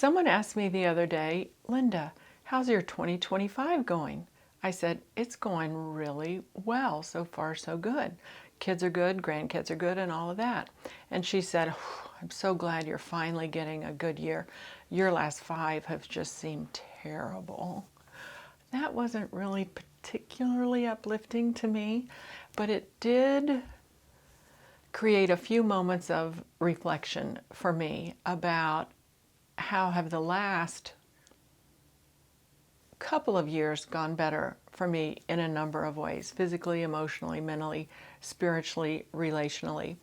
Someone asked me the other day, Linda, how's your 2025 going? I said, it's going really well. So far, so good. Kids are good, grandkids are good, and all of that. And she said, I'm so glad you're finally getting a good year. Your last 5 have just seemed terrible. That wasn't really particularly uplifting to me, but it did create a few moments of reflection for me about how have the last couple of years gone better for me in a number of ways, physically, emotionally, mentally, spiritually, relationally.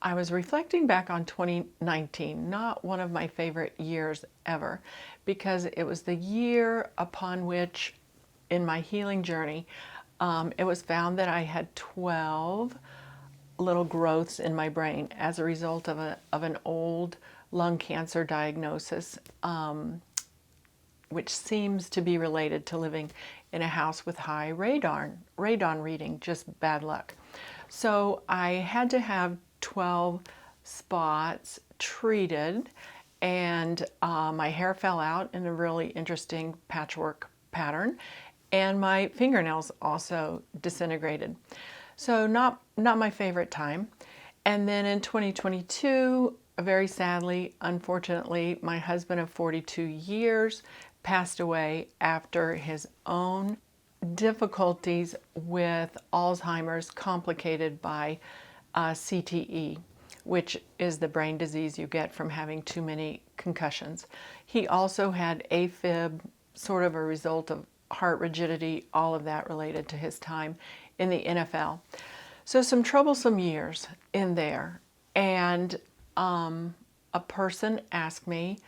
I was reflecting back on 2019, not one of my favorite years ever, because it was the year upon which, in my healing journey, it was found that I had 12 little growths in my brain as a result of an old lung cancer diagnosis, which seems to be related to living in a house with high radon reading, just bad luck. So I had to have 12 spots treated, and my hair fell out in a really interesting patchwork pattern, and my fingernails also disintegrated. So not my favorite time. And then in 2022, very sadly, unfortunately, my husband of 42 years passed away after his own difficulties with Alzheimer's, complicated by CTE, which is the brain disease you get from having too many concussions. He also had AFib, sort of a result of heart rigidity, all of that related to his time in the NFL. So some troublesome years in there. And a person asked me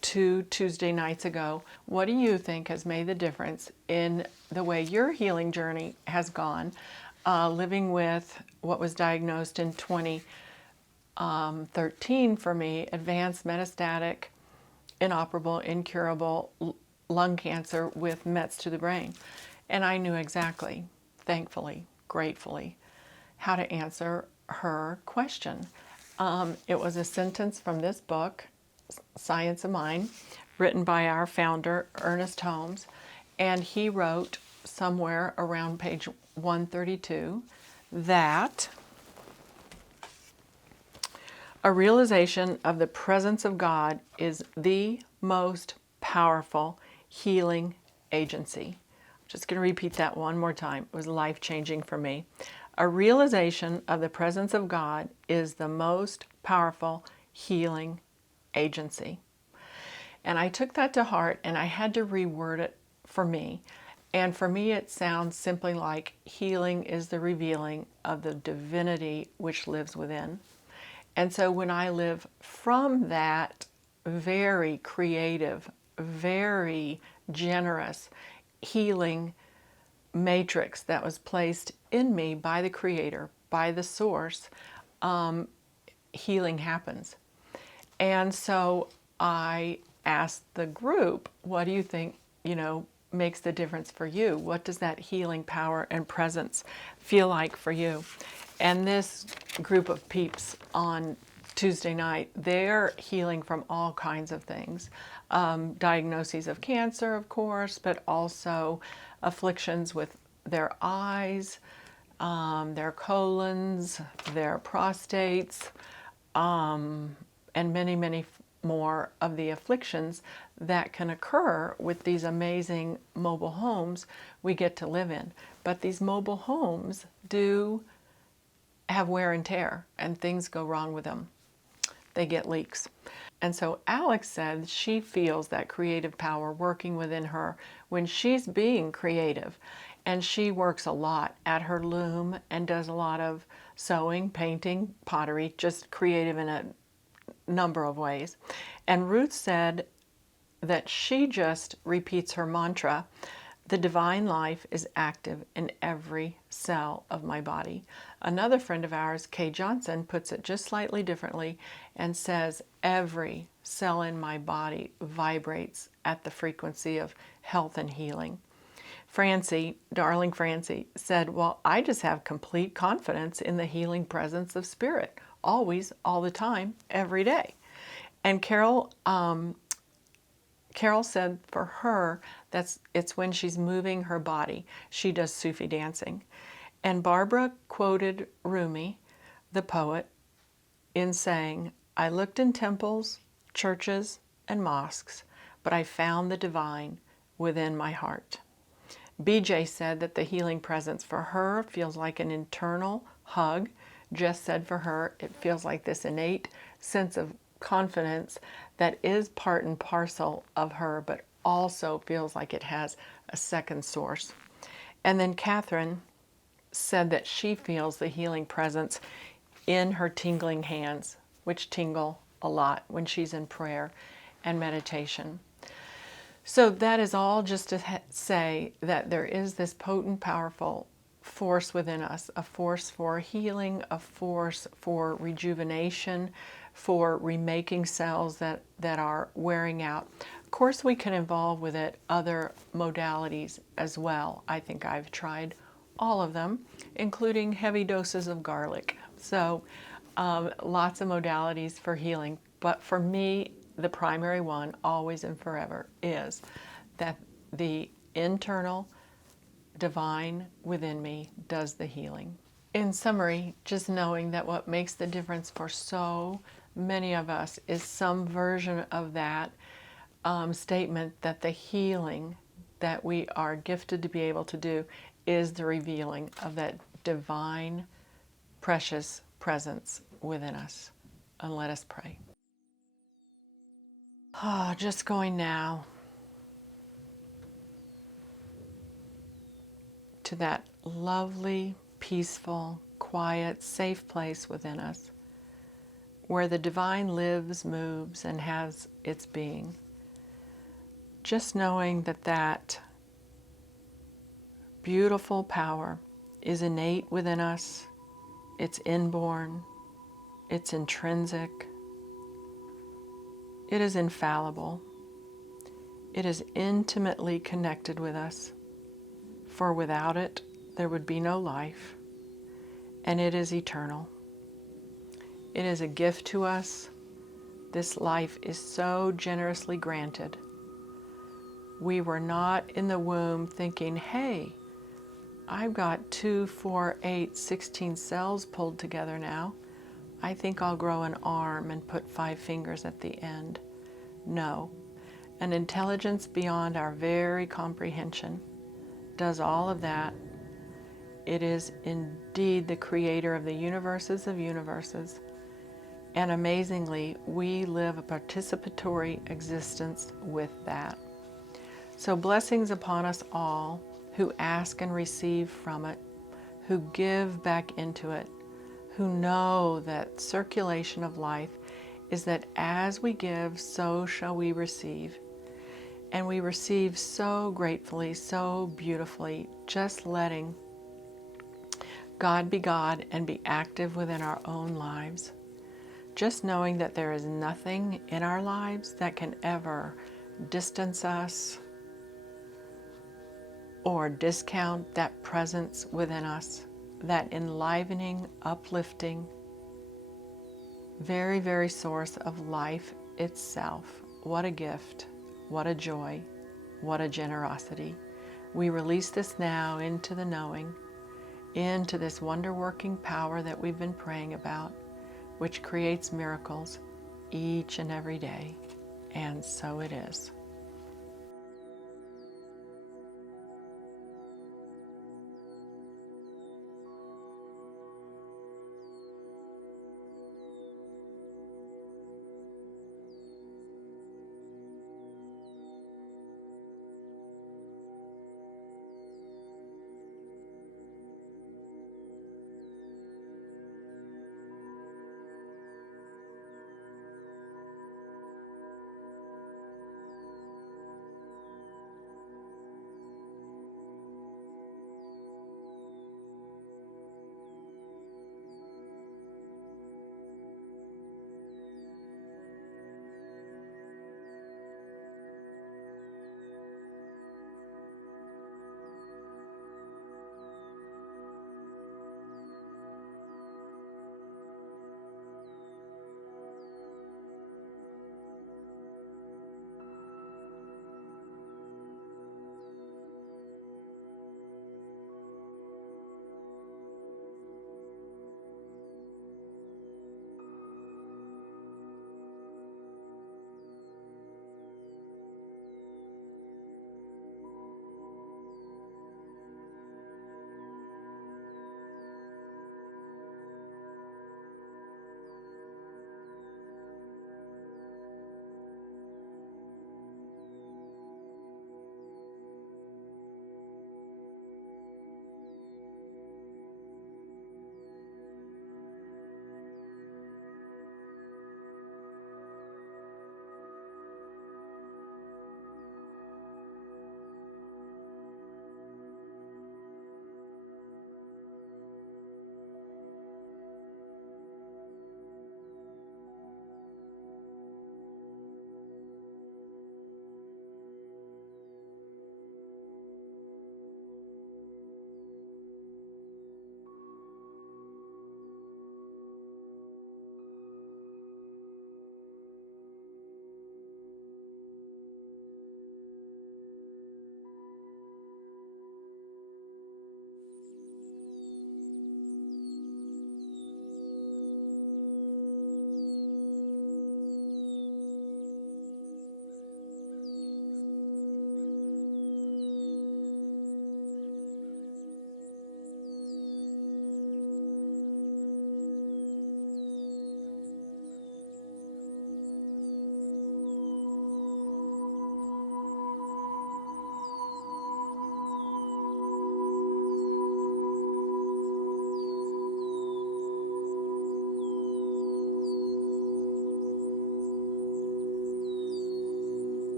2 Tuesday nights ago, what do you think has made the difference in the way your healing journey has gone, living with what was diagnosed in 2013 for me, advanced metastatic, inoperable, incurable lung cancer with mets to the brain. And I knew exactly, thankfully, gratefully, how to answer her question. It was a sentence from this book, Science of Mind, written by our founder, Ernest Holmes, and he wrote somewhere around page 132 that a realization of the presence of God is the most powerful healing agency. I'm just going to repeat that one more time. It was life-changing for me. A realization of the presence of God is the most powerful healing agency. And I took that to heart, and I had to reword it for me. And for me, it sounds simply like healing is the revealing of the divinity which lives within. And so when I live from that very creative, very generous healing matrix that was placed in me by the Creator, by the Source, healing happens. And so I asked the group, what do you think, makes the difference for you? What does that healing power and presence feel like for you? And this group of peeps on Tuesday night, they're healing from all kinds of things. Diagnoses of cancer, of course, but also afflictions with their eyes, their colons, their prostates, and many, many more of the afflictions that can occur with these amazing mobile homes we get to live in. But these mobile homes do have wear and tear, and things go wrong with them. They get leaks. And so Alex said she feels that creative power working within her when she's being creative. And she works a lot at her loom and does a lot of sewing, painting, pottery, just creative in a number of ways. And Ruth said that she just repeats her mantra, the divine life is active in every cell of my body. Another friend of ours, Kay Johnson, puts it just slightly differently and says, every cell in my body vibrates at the frequency of health and healing. Francie, darling Francie, said, well, I just have complete confidence in the healing presence of Spirit, always, all the time, every day. And Carol Carol said for her, it's when she's moving her body. She does Sufi dancing. And Barbara quoted Rumi, the poet, in saying, "I looked in temples, churches, and mosques, but I found the divine within my heart." BJ said that the healing presence for her feels like an internal hug. Jess said for her, it feels like this innate sense of confidence that is part and parcel of her, but also feels like it has a second source. And then Catherine said that she feels the healing presence in her tingling hands, which tingle a lot when she's in prayer and meditation. So that is all just to say that there is this potent, powerful force within us, a force for healing, a force for rejuvenation, for remaking cells that are wearing out. Of course, we can involve with it other modalities as well. I think I've tried all of them, including heavy doses of garlic. So lots of modalities for healing. But for me, the primary one, always and forever, is that the internal divine within me does the healing. In summary, just knowing that what makes the difference for so many of us is some version of that statement that the healing that we are gifted to be able to do is the revealing of that divine, precious presence within us. And let us pray. Just going now to that lovely, peaceful, quiet, safe place within us where the divine lives, moves, and has its being. Just knowing that that beautiful power is innate within us, it's inborn, it's intrinsic, it is infallible, it is intimately connected with us, for without it there would be no life, and it is eternal. It is a gift to us. This life is so generously granted. We were not in the womb thinking, hey, I've got 2, 4, 8, 16 cells pulled together now. I think I'll grow an arm and put 5 fingers at the end. No. An intelligence beyond our very comprehension does all of that. It is indeed the creator of the universes of universes. And amazingly, we live a participatory existence with that. So blessings upon us all who ask and receive from it, who give back into it, who know that circulation of life is that as we give, so shall we receive. And we receive so gratefully, so beautifully, just letting God be God and be active within our own lives. Just knowing that there is nothing in our lives that can ever distance us or discount that presence within us, that enlivening, uplifting, very, very source of life itself. What a gift, what a joy, what a generosity. We release this now into the knowing, into this wonder-working power that we've been praying about, which creates miracles each and every day. And so it is.